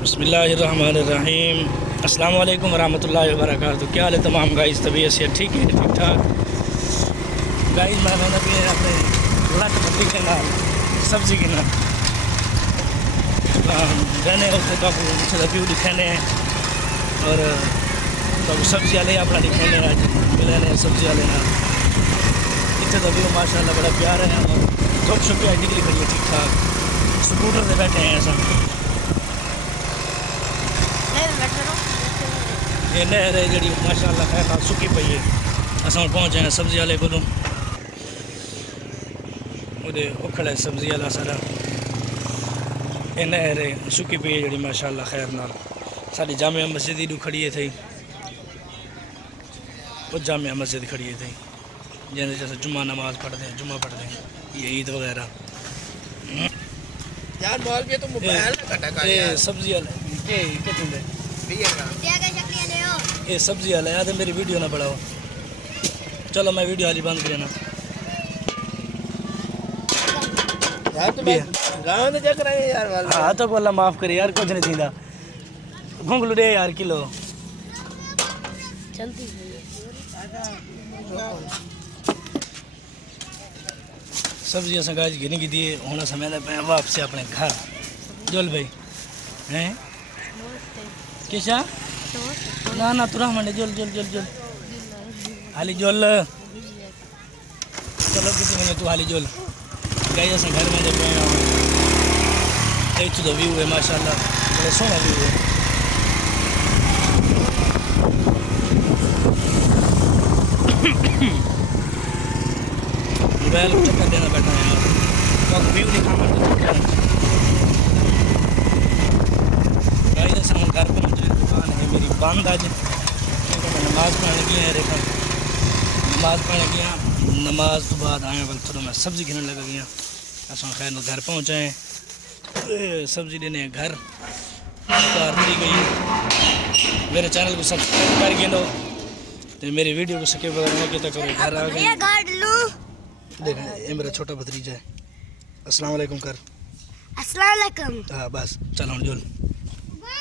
बिस्मिल्लाहिर्रहमानिर्रहीम। अस्सलाम वालेकुम वरहमतुल्लाहि वबरकातुहू। क्या हाल है तमाम गाइस? तबीयत से ठीक है? ठीक ठाक गाइस। मैं खाना भी अपने लट पत्ती के नाल सब्जी के नाल रहने उससे काफ़ी व्यू दिखाने हैं और सब्जी वाले अपना दिखाने अज मिले सब्जी वाले ना इतने का व्यू माशाल्लाह बड़ा प्यार है और धुप शुप निकली खड़ी है ठीक ठाक। स्कूटर से बैठे हैं ऐसा ये नहर है जी माशाल्लाह खैर सुकी पई है। असां पहुंचे हैं सब्जी वाले को उखड़ा है सब्जी वाला सारा ये नहर है सुकी पई है जी माशाल्लाह खैर नाल। साड़ी जामिया मस्जिद ही खड़ी है थी वो जामिया मस्जिद खड़ी है थी जैसे जैसे जुम्मा नमाज पढ़ते हैं जुम्मा पढ़ते हैं ये ईद वगैरह यार मॉल पे तो मोबाइल ये सब्जी वाला ये सब्जी वाला याद है मेरी वीडियो ना बढ़ाओ। चलो मैं वीडियो वाली बंद करें ना यार तो मैं गांव में जा कर यार वाला हाँ तो बोला माफ करे यार कुछ नहीं थींदा घुंगलू दे यार किलो चलती सब्जी अस गाज गिनी की दिए हूँ समय पे वापस अपने घर जोल भाई हैं किसा ना ना तुरा मंडे जोल जोल जोल जोल हाली जोल चलो किसी में तू हाली जोल गाय अस घर में जब तो व्यू है माशाल्लाह बड़ा सोहना व्यू है। मोबाइल को चक्कर देना बैठा है यार तो व्यू दिखा मैं तो गाइस हम घर पहुंचे दुकान है मेरी बंद आज मैं नमाज पढ़ने गया है रेखा नमाज पढ़ने गया नमाज तो बाद आया वक्त थोड़ा मैं सब्जी गिनने लगा गया असं खैर घर पहुंचे हैं सब्जी लेने घर दी गई। मेरे चैनल को सब्सक्राइब कर गिनो तो मेरी वीडियो को सके वगैरह कितना करो घर आ गई देखा ये मेरा छोटा भतीजा है। अस्सलाम वालेकुम कर अस्सलाम वालेकुम। हाँ बस चलो जोल।